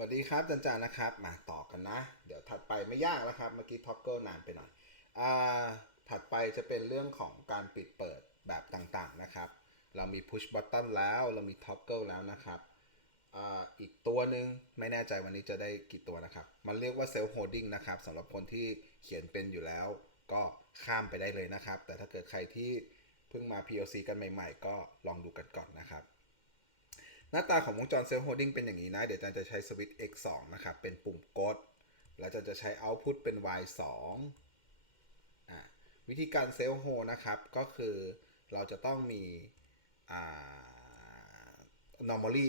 สวัสดีครับจันจานะครับ มาต่อกันนะ เดี๋ยวถัดไปไม่ยากแล้วครับ เมื่อกี้ท็อกเกิลนานไปหน่อยอ่าถัดไปจะเป็นเรื่องของการปิดเปิดแบบต่างๆนะครับ เรามี push button แล้วเรามี toggle แล้วนะครับอ่าอีกตัวหนึ่งไม่แน่ใจวันนี้จะได้กี่ตัวนะครับ มันเรียกว่า self holding นะครับสำหรับคนที่เขียนเป็นอยู่แล้ว ก็ข้ามไปได้เลยนะครับ แต่ถ้าเกิดใครที่เพิ่งมา PLC กันใหม่ ๆ ก็ลองดูกันก่อนนะครับ หน้าตาของวงจรเซลล์โฮดดิ้งเป็นอย่างนี้นะ เดี๋ยวอาจารย์จะใช้สวิตช์ X2 นะครับ เป็นปุ่มกด แล้วอาจารย์จะใช้ Output เป็น Y2 อ่าวิธีการเซลล์โฮนะครับ ก็คือเราจะต้องมีอ่า normally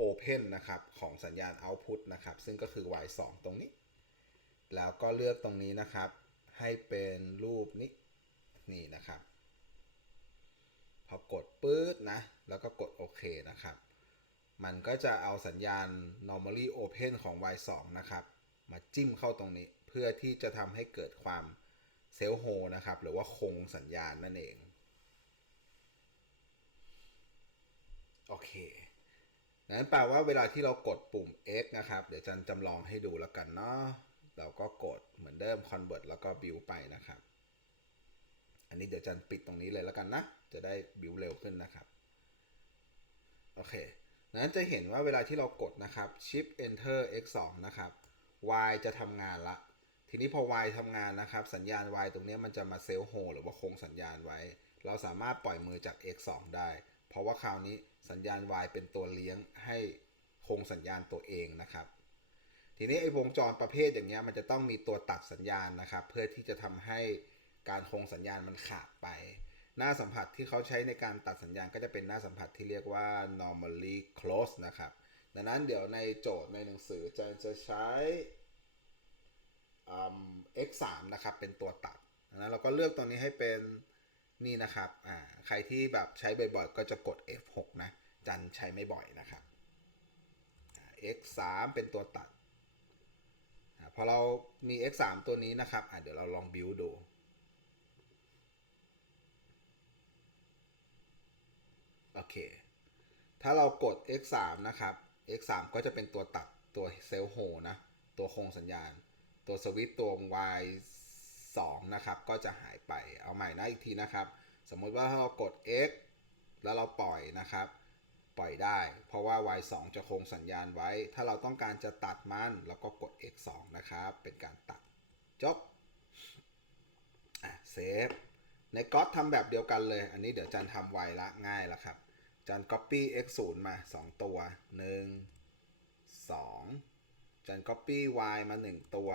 open นะครับ ของสัญญาณ output นะครับ ซึ่งก็คือ Y2 ตรงนี้ แล้วก็เลือกตรงนี้นะครับ ให้เป็นรูปนี้ นี่นะครับ พอกดปื๊ดนะ แล้วก็กดโอเคนะครับ มันก็จะเอาสัญญาณ normally open ของ Y2 นะครับ มาจิ้มเข้าตรงนี้ เพื่อที่จะทำให้เกิดความเซลล์โฮนะครับ หรือว่าคงสัญญาณนั่นเอง โอเคนั้นแปลว่าเวลาที่เรากดปุ่ม X นะครับ เดี๋ยวจันจำลองให้ดูแล้วกันเนาะ เราก็กดเหมือนเดิม convert แล้วก็ build ไปนะครับ อันนี้เดี๋ยวจันปิดตรงนี้เลยแล้วกันนะ จะได้ build เร็วขึ้นนะครับ โอเค นั้นจะเห็นว่าเวลาที่เรากดนะครับ shift enter x 2นะครับ y จะทำงานละ ทีนี้พอ y ทำงานนะครับ สัญญาณ y ตรงนี้มันจะมาเซลโฮหรือว่าคงสัญญาณไว้ เราสามารถปล่อยมือจาก x 2ได้ เพราะว่าคราวนี้สัญญาณ y เป็นตัวเลี้ยงให้คงสัญญาณตัวเองนะครับ ทีนี้ไอ้วงจรประเภทอย่างเงี้ยมันจะต้องมีตัวตัดสัญญาณนะครับ เพื่อที่จะทำให้การคงสัญญาณมันขาดไป หน้าสัมผัสที่เขาใช้ในการตัดสัญญาณก็จะเป็นหน้าสัมผัสที่เรียกว่า normally close นะครับ ดังนั้นเดี๋ยวในโจทย์ในหนังสือจะจะใช้อืม x 3 นะครับ เป็นตัวตัดดังนั้นเราก็เลือกตรงนี้ให้เป็นนี่นะครับ อ่า ใครที่แบบใช้บ่อยๆ ก็จะกด F6 นะ จันใช้ไม่บ่อยนะครับอ่า x 3 เป็นตัวตัดอพอเรามี x 3 ตัวนี้นะครับ อ่าเดี๋ยวเราลอง build ดู โอ เค ถ้าเรากด x 3นะครับ x 3ก็จะเป็นตัวตัดตัวเซลล์โฮนะ ตัวคงสัญญาณ ตัวสวิตตัว y 2นะครับ ก็จะหายไป เอาใหม่นะอีกทีนะครับ สมมุติว่าถ้าเรากด x แล้วเราปล่อยนะครับ ปล่อยได้ เพราะว่า y 2จะคงสัญญาณไว้ ถ้าเราต้องการจะตัดมันเราก็กด x 2นะครับ เป็นการตัด จบ อะ เซฟ ในก๊อตทำแบบเดียวกันเลย อันนี้เดี๋ยวจันทำไวละง่ายละครับ จัน copy x 0มา 2 ตัว 1 2จัน copy y มา 1 ตัว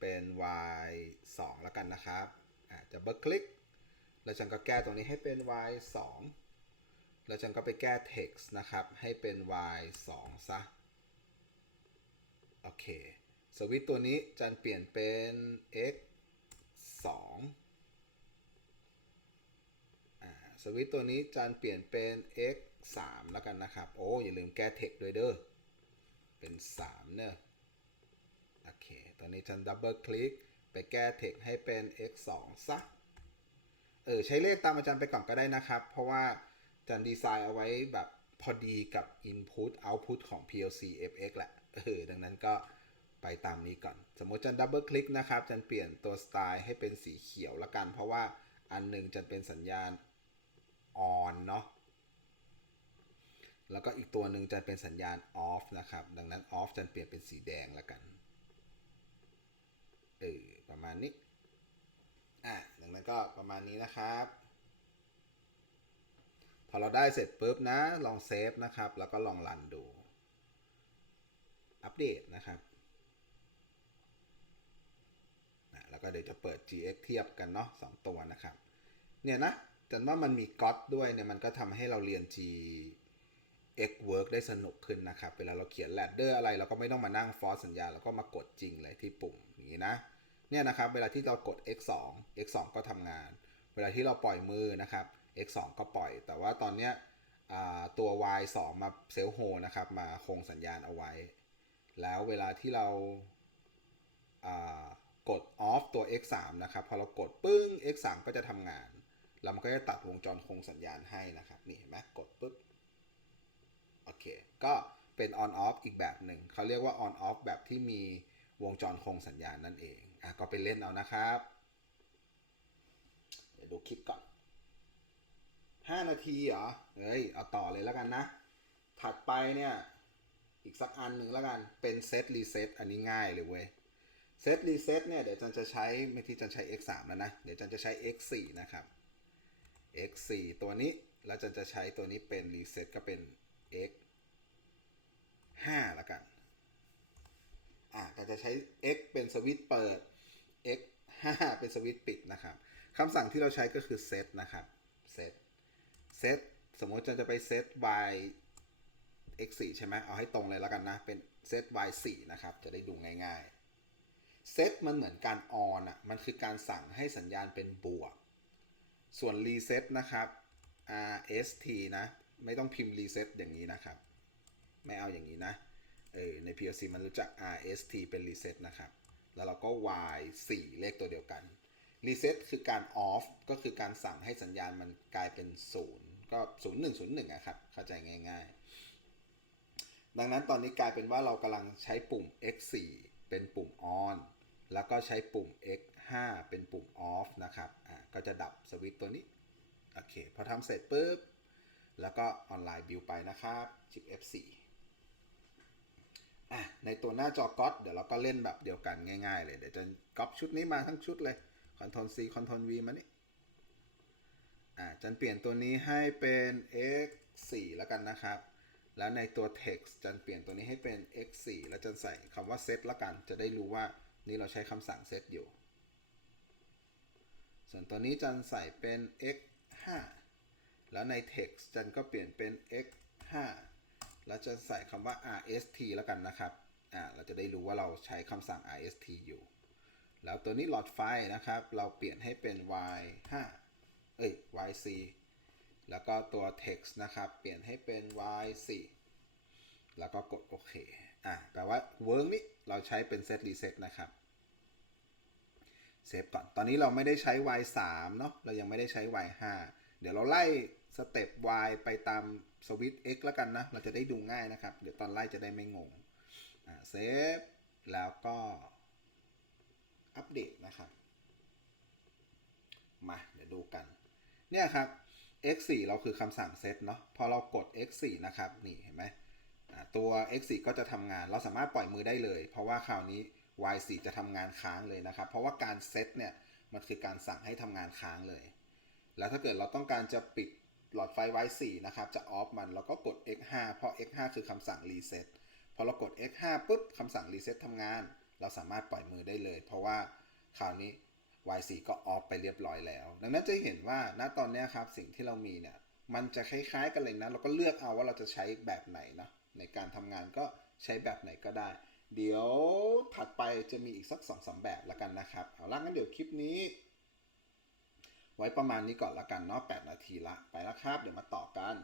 เป็น y 2 แล้วกันนะครับะจะเบิร์คลิก แล้วจันก็แก้ตรงนี้ให้เป็น y 2แล้วจันก็ไปแก้ text นะครับ ให้เป็น y 2ซะ โอเค สวิตตัวนี้จันเปลี่ยนเป็น x 2 สวิตตัวนี้จานเปลี่ยนเป็น x 3แล้วกันนะครับ โอ้ อย่าลืมแก้เทคด้วยเด้อ เป็น 3 เนอะโอเค ตอนนี้จันดับเบิลคลิกไปแก้เทคให้เป็น x 2ซะ เออ ใช้เลขตามอาจารย์ไปก่อนก็ได้นะครับ เพราะว่าจันดีไซน์เอาไว้แบบพอดีกับ Input Output ของ PLC FX แหละ เออ ดังนั้นก็ไปตามนี้ก่อน สมมติจันดับเบิลคลิกนะครับจันเปลี่ยนตัวสไตล์ให้เป็นสีเขียวละกัน เพราะว่าอันหนึ่งจันเป็นสัญญาณ on เนาะแล้วก็อีกตัวหนึ่งจะเป็นสัญญาณ off นะครับ ดังนั้น off จะเปลี่ยนเป็นสีแดงแล้วกัน เออ ประมาณนี้ อะ ดังนั้นก็ประมาณนี้นะครับ พอเราได้เสร็จปุ๊บนะ ลองเซฟนะครับ แล้วก็ลองรันดู อัปเดตนะครับนะแล้วก็เดี๋ยวจะเปิด GX เทียบกันเนาะสองตัวนะครับ เนี่ยนะ แต่ว่ามันมีก๊อตด้วยเนี่ยมันก็ทำให้เราเรียน G X work ได้สนุกขึ้นนะครับ เวลาเราเขียนแรดเดอร์อะไรเราก็ไม่ต้องมานั่งฟอสสัญญาเราก็มากดจริงเลยที่ปุ่มนี้นะ เนี่ยนะครับ เวลาที่เรากด X 2 X 2ก็ทำงาน เวลาที่เราปล่อยมือนะครับ X 2ก็ปล่อย แต่ว่าตอนเนี้ยตัว Y 2มาเซลโฮนะครับ มาคงสัญญาณเอาไว้ แล้วเวลาที่เรากด off ตัว X 3นะครับ พอเรากดปึ้ง X 3ก็จะทำงาน แล้วมันก็จะตัดวงจรคงสัญญาณให้นะครับ นี่เห็นไหมกดปุ๊บ โอเค ก็เป็น on off อีกแบบหนึ่ง เขาเรียกว่า on off แบบที่มีวงจรคงสัญญาณนั่นเอง อะ ก็ไปเล่นเอานะครับ เดี๋ยวดูคลิปก่อน 5 นาทีเหรอ เฮ้ย เอาต่อเลยแล้วกันนะ ถัดไปเนี่ย อีกสักอันหนึ่งแล้วกัน เป็นเซตรีเซ็ตอันนี้ง่ายเลยเว้ยเซตรีเซ็ตเนี่ย เดี๋ยวจันจะใช้ไม่ที่จันใช้ x 3แล้วนะ เดี๋ยวจันจะใช้ x 4นะครับ x 4ตัวนี้แล้วจันจะใช้ตัวนี้เป็นรีเซ็ตก็เป็น x 5ล้วกัน อะก็จะใช้ x เป็นสวิตช์เปิด x 5เป็นสวิตช์ปิดนะครับคำสั่งที่เราใช้ก็คือ set นะครับ set set สมมติจันจะไป set y x 4ใช่ไหมเอาให้ตรงเลยแล้วกันนะ เป็น set y 4นะครับ จะได้ดูง่ายๆ set มันเหมือนการ on อะ มันคือการสั่งให้สัญญาณเป็นบวก ส่วน reset นะครับ rst นะ ไม่ต้องพิมพ์ reset อย่างนี้นะครับ ไม่เอาอย่างนี้นะ เออ ใน PLC มันรู้จัก rst เป็น reset นะครับ แล้วเราก็ y 4 เลขตัวเดียวกัน reset คือการ off ก็คือการสั่งให้สัญญาณมันกลายเป็น 0 ก็ 0 1 0 1อะครับ เข้าใจง่ายๆ ดังนั้นตอนนี้กลายเป็นว่าเรากำลังใช้ปุ่ม x 4เป็นปุ่ม on แล้วก็ใช้ปุ่ม x 5เป็นปุ่ม off นะครับ ก็จะดับสวิตตัวนี้ โอเค พอทำเสร็จปุ๊บ แล้วก็ออนไลน์บิลไปนะครับชิป F4 อะ ในตัวหน้าจอก๊อตเดี๋ยวเราก็เล่นแบบเดียวกันง่ายๆ เลย เดี๋ยวจะก๊อปชุดนี้มาทั้งชุดเลย Ctrl C Ctrl V มานี่อะจันเปลี่ยนตัวนี้ให้เป็น X4 แล้วกันนะครับ แล้วในตัว text จันเปลี่ยนตัวนี้ให้เป็น X4 แล้วจันใส่คำว่า set แล้วกัน จะได้รู้ว่านี่เราใช้คำสั่ง set อยู่ ส่วนตัวนี้จันใส่เป็น x5 แล้วใน text จันก็เปลี่ยนเป็น x5 แล้วจะใส่คำว่า rst แล้วกันนะครับ อ่า เราจะได้รู้ว่าเราใช้คำสั่ง rst อยู่ แล้วตัวนี้หลอดไฟนะครับ เราเปลี่ยนให้เป็น y5 เอ้ย yc แล้วก็ตัว text นะครับ เปลี่ยนให้เป็น y4 แล้วก็กดโอเค อ่าแปลว่า work นี้เราใช้เป็น set reset นะครับ เซฟก่อน ตอนนี้เราไม่ได้ใช้ y 3เนาะ เรายังไม่ได้ใช้ y 5เดี๋ยวเราไล่สเต็ป y ไปตามสวิตช์ x แล้วกันนะ เราจะได้ดูง่ายนะครับ เดี๋ยวตอนไล่จะได้ไม่งงอ่าเซฟ แล้วก็อัปเดตนะครับ มา เดี๋ยวดูกัน เนี่ยครับ x 4เราคือคำสั่งเซตเนาะ พอเรากด x 4นะครับ นี่เห็นไหมตัว x 4ก็จะทำงาน เราสามารถปล่อยมือได้เลย เพราะว่าคราวนี้ y 4 จะทำงานค้างเลยนะครับ เพราะว่าการเซตเนี่ยมันคือการสั่งให้ทำงานค้างเลย แล้วถ้าเกิดเราต้องการจะปิดหลอดไฟ y 4 นะครับ จะออฟมันเราก็กด x 5 เพราะ x 5 คือคำสั่งรีเซ็ตพอเรากด x 5 ปุ๊บคำสั่งรีเซ็ตทำงาน เราสามารถปล่อยมือได้เลย เพราะว่าคราวนี้ y 4 ก็ออฟไปเรียบร้อยแล้ว ดังนั้นจะเห็นว่าณตอนนี้ครับสิ่งที่เรามีเนี่ยมันจะคล้ายๆกันเลยนะ เราก็เลือกเอาว่าเราจะใช้แบบไหนเนาะในการทำงานก็ใช้แบบไหนก็ได้ เดี๋ยวถัดไปจะมีอีกสักสองสามแบบแล้วกันนะครับ เอาล่ะงั้นเดี๋ยวคลิปนี้ ไว้ประมาณนี้ก่อนละกันเนาะ8นาทีละ ไปแล้วครับ เดี๋ยวมาต่อกัน